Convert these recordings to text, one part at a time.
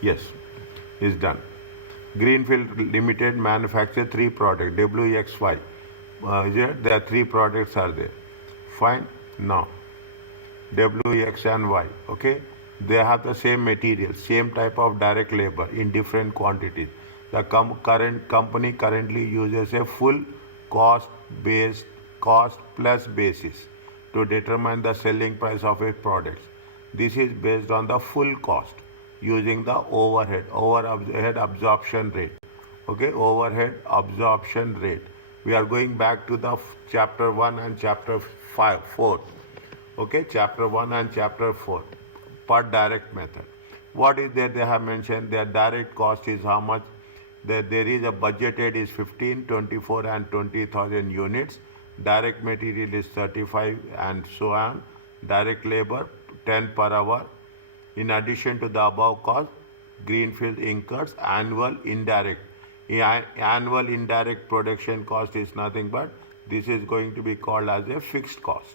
Yes, is done. Greenfield Limited manufacture three products, WXY. There are three products are there. Fine. Now, W, X and Y. Okay. They have the same material, same type of direct labor in different quantities. The current company currently uses a full cost based cost plus basis to determine the selling price of its products. This is based on the full cost using the overhead absorption rate. Okay, overhead absorption rate. We are going back to the chapter 1 and chapter 5 4. Okay, chapter 1 and chapter 4 per direct method. What is there? They have mentioned their direct cost is how much. There is a budgeted is 15, 24 and 20,000 units. Direct material is 35 and so on. Direct labor 10 per hour. In addition to the above cost, Greenfield incurs annual indirect. Annual indirect production cost is nothing but this is going to be called as a fixed cost.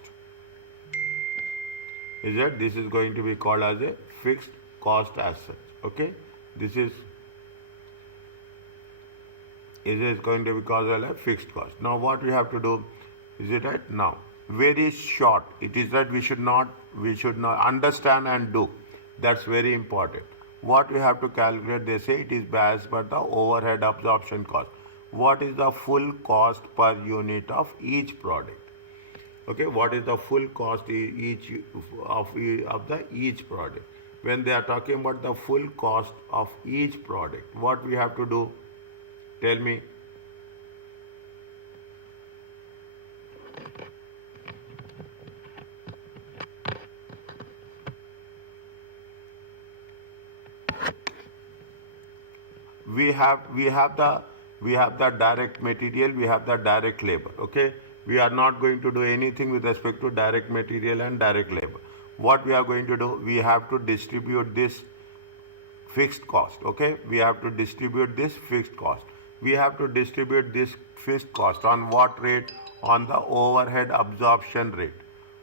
Is that this is going to be called as a fixed cost as such. Okay, this is going to be called as a fixed cost. Now what we have to do, is it right? Now very short, it is that we should not understand and do. That's very important. What we have to calculate, they say it is based by the overhead absorption cost. What is the full cost per unit of each product? Okay, what is the full cost of each product? When they are talking about the full cost of each product, what we have to do? Tell me. We have the direct material, we have the direct labor. Okay, we are not going to do anything with respect to direct material and direct labor. What we are going to do, we have to distribute this fixed cost. Okay, we have to distribute this fixed cost. We have to distribute this fixed cost on what rate? On the overhead absorption rate.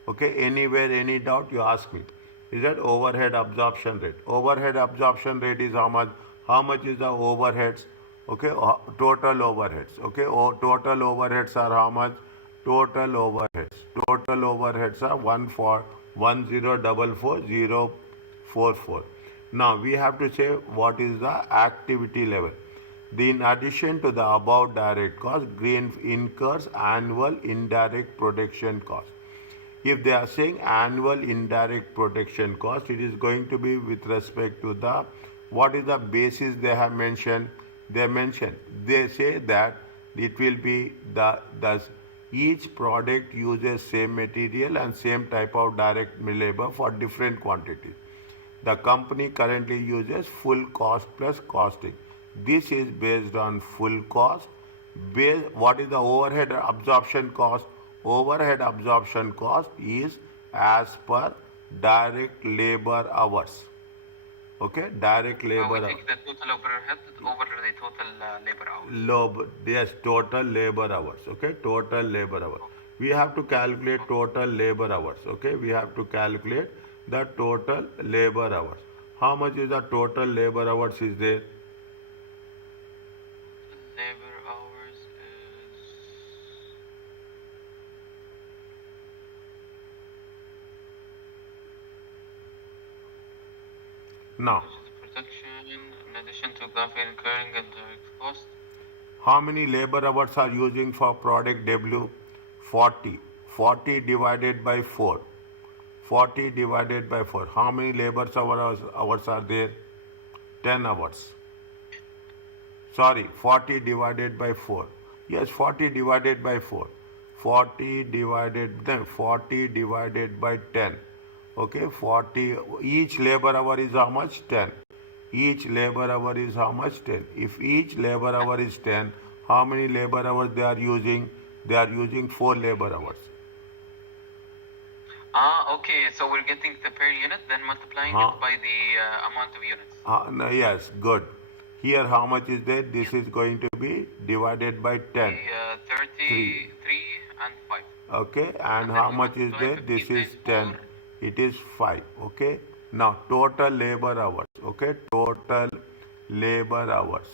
Okay, anywhere any doubt you ask me. Is that overhead absorption rate? Overhead absorption rate is how much? How much is the overheads? Okay, total overheads. Okay, total overheads are how much? Total overheads are 1,044,044. Now we have to say what is the activity level. In addition to the above direct cost, Green incurs annual indirect production cost. If they are saying annual indirect production cost, it is going to be with respect to the what is the basis they have mentioned. They say that it will be each product uses same material and same type of direct labor for different quantities. The company currently uses full cost plus costing. This is based on full cost. What is the overhead absorption cost? Overhead absorption cost is as per direct labor hours. Okay, direct labor. We take the total overhead over the total labor hours. Yes, total labor hours. Okay, total labor hours. We have to calculate total labor hours. Okay, we have to calculate the total labor hours. How much is the total labor hours is there? Labor hours is now. Production in addition to Greenfield incurring indirect cost. How many labor hours are using for product W? 40. 40 divided by 4. 40 divided by 4. How many labor hours are there? 10 hours. Sorry, 40 divided by 4. Yes, 40 divided by 4. 40 divided by 10. Okay, 40. Each labor hour is how much? 10. Each labor hour is how much? 10. If each labor hour is 10, how many labor hours they are using? They are using 4 labor hours. Okay, so we're getting the per unit, then multiplying it by the amount of units. Yes, good. Here how much is there? This is going to be divided by 10. 33 and 5. Okay, and how much is there? This is 10. It is 5. Okay, Now total labor hours. Okay, total labor hours.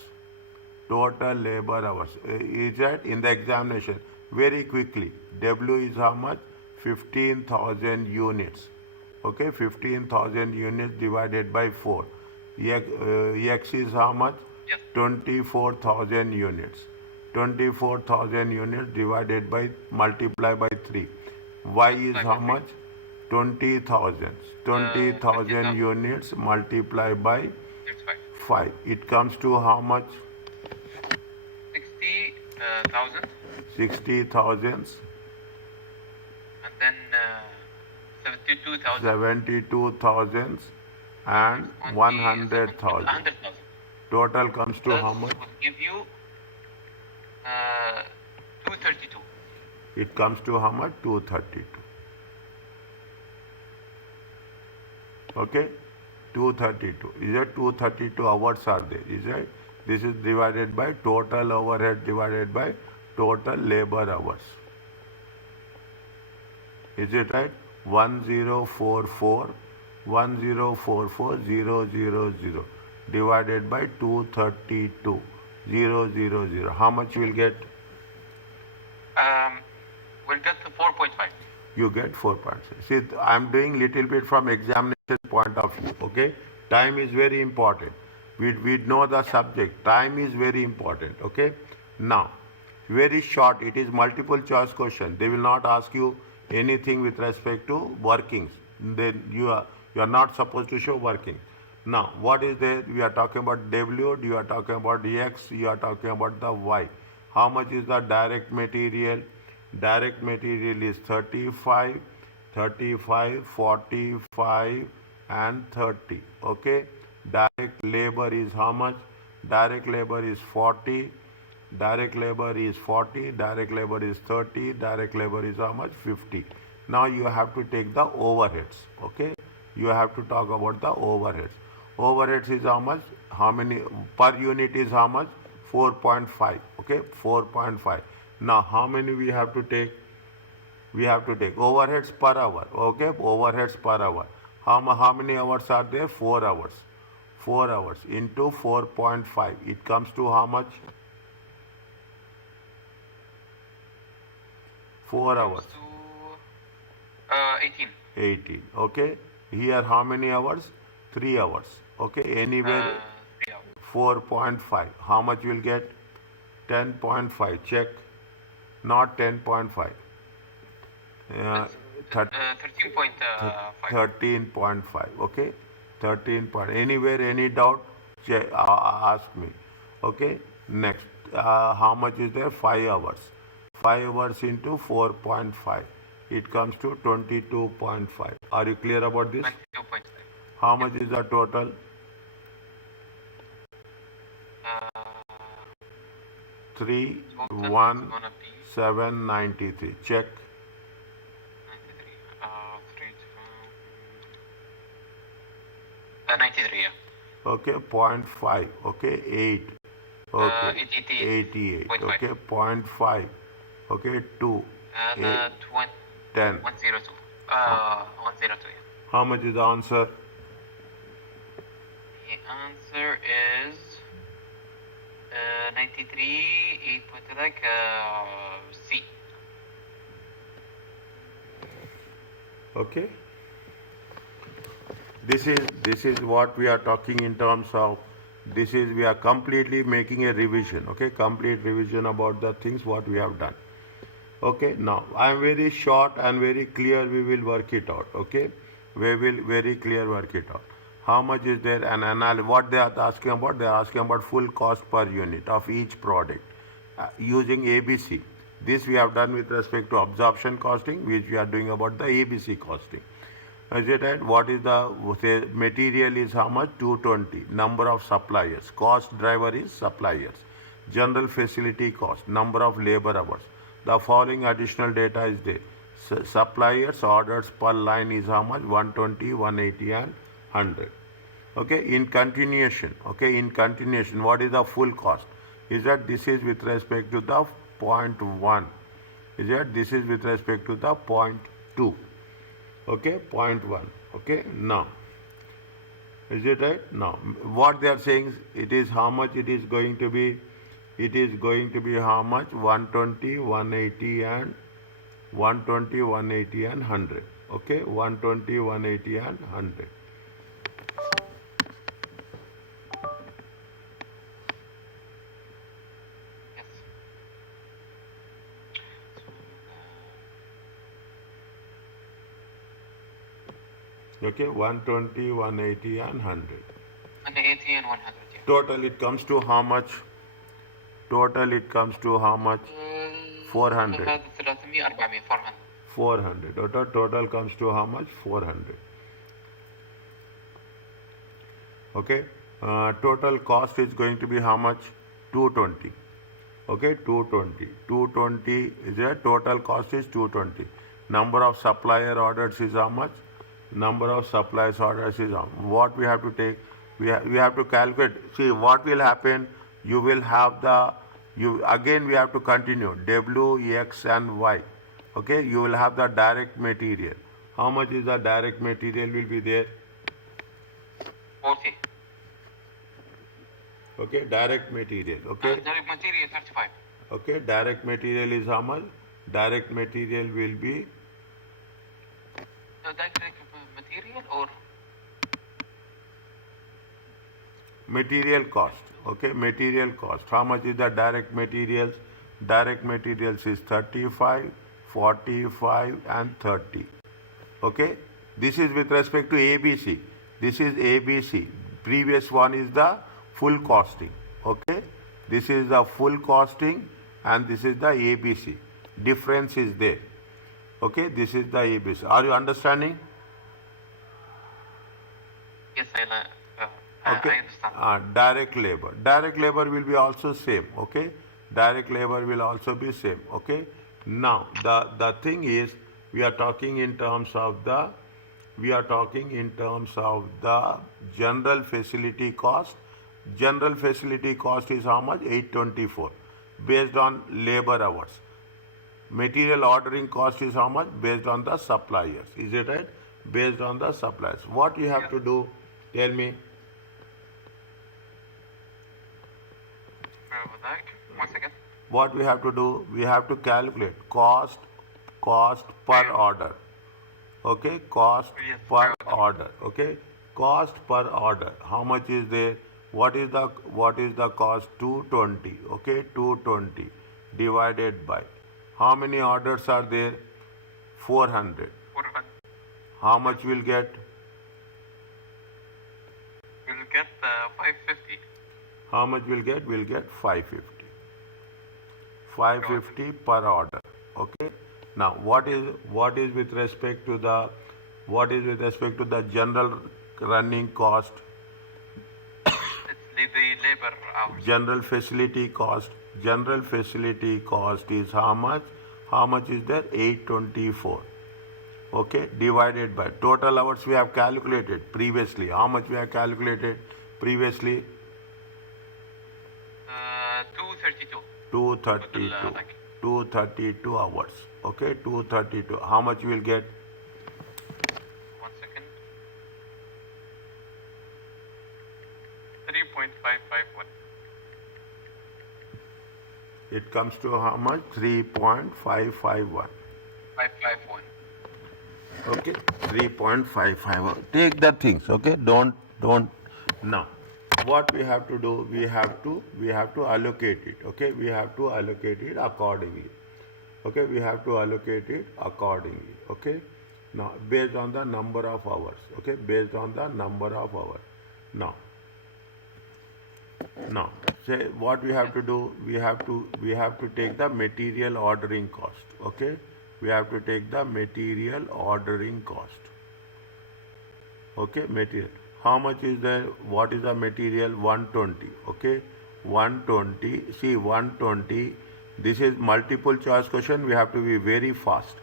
Total labor hours. Is that in the examination? Very quickly. W is how much? 15,000 units. Okay, 15,000 units divided by 4. X is how much? Yes. 24,000 units. 24,000 units divided by, multiply by 3. Y is Multiply how by much? 20,000. 20,000 units multiply by 35. 5. It comes to how much? 60,000. 60,000. And then 72,000. 72,000 and 100,000. 100,000. Total comes to how much? Will give you 232. It comes to how much? 232. Okay? 232. Is it 232 hours are there? Is it? This is divided by total overhead divided by total labor hours. Is it right? 1044 1044,000 divided by 232,000. How much you will get? We'll get the 4.5. You get 4.6. See, I'm doing little bit from examination point of view. Okay, time is very important. We know the subject. Time is very important. Okay, now very short. It is multiple choice question. They will not ask you anything with respect to workings. Then you are not supposed to show working. Now what is there? We are talking about W. You are talking about X. You are talking about the Y. How much is the direct material? Direct material is 35, 35, 45 and 30. Okay. Direct labor is how much? Direct labor is 40. Direct labor is 40. Direct labor is 30. Direct labor is how much? 50. Now you have to take the overheads. Okay. You have to talk about the overheads. Overheads is how much? How many per unit is how much? 4.5. Okay. 4.5. Now how many we have to take? We have to take overheads per hour. Okay. Overheads per hour. How many hours are there? 4 hours. 4 hours into 4.5. It comes to how much? 4 hours. To 18. 18. Okay. Here how many hours? 3 hours. Okay. Anywhere 3 hours. 4.5. How much you will get? 10.5. Check. Not 10.5. 13.5. 13.5. Okay. 13 point. Anywhere any doubt? Check, ask me. Okay. Next. How much is there? 5 hours. 5 hours into 4.5. It comes to 22.5. Are you clear about this? 22.5. How much is the total? 31793. Check. 93. 93, yeah. Okay, 0.5. Okay, 8. Okay, 88. 88. Okay, 0.5. Okay, 2. 10. 102. 102, yeah. How much is the answer? The answer is 93, 8 like C. Okay. This is what we are talking in terms of. This is we are completely making a revision. Okay, complete revision about the things what we have done. Okay, now I am very short and very clear. We will work it out. Okay, we will very clear work it out. How much is there an analysis? What they are asking about? They are asking about full cost per unit of each product using ABC. This we have done with respect to absorption costing, which we are doing about the ABC costing. Is it right? What is the say, material is how much? 220. Number of suppliers. Cost driver is suppliers. General facility cost. Number of labor hours. The following additional data is there. Suppliers orders per line is how much? 120, 180 and 100. Okay, in continuation. Okay, in continuation, what is the full cost? Is that this is with respect to the point 1. Is that this is with respect to the point 2. Okay, point 1. Okay, now Is it right? No. What they are saying, it is how much it is going to be. It is going to be how much? 120, 180 and 120, 180 and 100. Okay, 120, 180 and 100. Yes. Okay, 120, 180 and 100. 180 and 100. Yeah. Total it comes to how much? Total it comes to how much? 400. هذا 300 400 400. 400. Total comes to how much? 400. Okay. Total cost is going to be how much? 220. Okay, 220. 220 is there. Total cost is 220. Number of supplier orders is how much? Number of suppliers orders is how much? What we have to take? We have to calculate. See what will happen. You will have the again we have to continue W, X and Y. Okay, you will have the direct material. How much is the direct material will be there? 40. Okay, direct material. Okay. Direct material 35. Okay, direct material is how much? Direct material will be Direct material or material cost. Okay, material cost. How much is the direct materials? Direct materials is 35, 45 and 30. Okay, this is with respect to ABC. This is ABC. Previous one is the full costing. Okay, this is the full costing and this is the ABC. Difference is there. Okay, this is the ABC. Are you understanding? yes, Okay. I understand. Direct labor. Direct labor will be also same. Okay. Direct labor will also be same. Okay. Now the thing is we are talking in terms of the general facility cost. General facility cost is how much? 824 based on labor hours. Material ordering cost is how much? Based on the suppliers. Is it right? Based on the suppliers. What you have to do? Tell me. Once again. What we have to do? We have to calculate cost per order. Okay, cost Yes, per per order. Okay, cost per order. How much is there? What is the cost? 220. Okay, 220 divided by how many orders are there? 400. 400. How much will get? We'll get 550. How much will get? We'll get 550. 550 per order. Okay. Now what is with respect to the general running cost? It's the labor hours. General facility cost. General facility cost is how much? How much is there? 824. Okay, divided by total hours we have calculated previously. How much we have calculated previously? 232. 232. Total, like 232 hours. Okay, 232. How much you will get? 1 second. 3.551. It comes to how much? 3.551. 551. Okay, 3.551. Take the things. Okay, don't. Now, what we have to do? We have to allocate it. Okay, we have to allocate it accordingly. Okay, we have to allocate it accordingly. Okay, now based on the number of hours. Okay, based on the number of hours. Now, say what we have to do? We have to take the material ordering cost. Okay, we have to take the material ordering cost. Okay, material. How much is there? What is the material? 120. Okay, 120. See, 120. This is multiple choice question. We have to be very fast.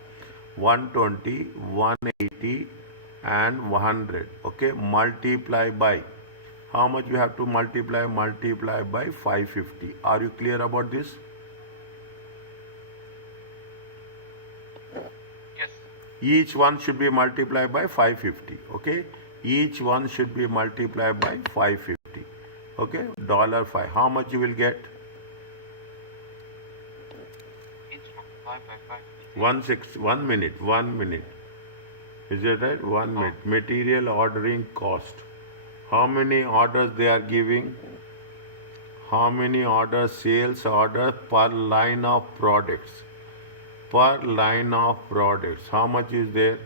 120, 180 and 100. Okay, multiply by. How much we have to multiply? Multiply by 550. Are you clear about this? Yes. Each one should be multiplied by 550. Okay, Each one should be multiplied by 550. Okay, $5. How much you will get? Each multiplied by 550. 1 minute, 1 minute. Is it right? 1 minute. Material ordering cost. How many orders they are giving? How many orders, sales orders per line of products? Per line of products. How much is there?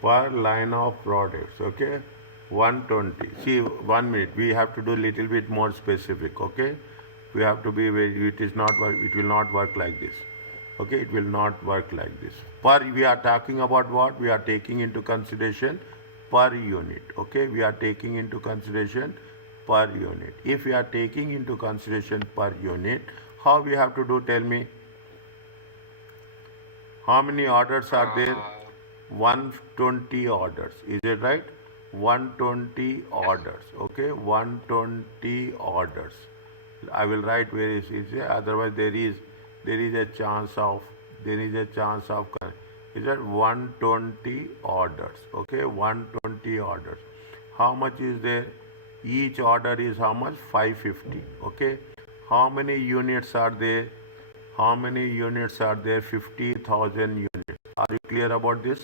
Per line of products, okay? 120. See, 1 minute. We have to do little bit more specific, okay? We have to be very, it is not, it will not work like this. Okay, it will not work like this. Per, we are talking about what? We are taking into consideration per unit, okay? We are taking into consideration per unit. If we are taking into consideration per unit, how we have to do, tell me? How many orders are there? 120 orders. Is it right? 120 orders. Okay, 120 orders. I will write where it is. Otherwise, there is a chance of is that 120 orders. Okay, 120 orders. How much is there? Each order is how much? 550. Okay. How many units are there? How many units are there? 50,000 units. Are you clear about this?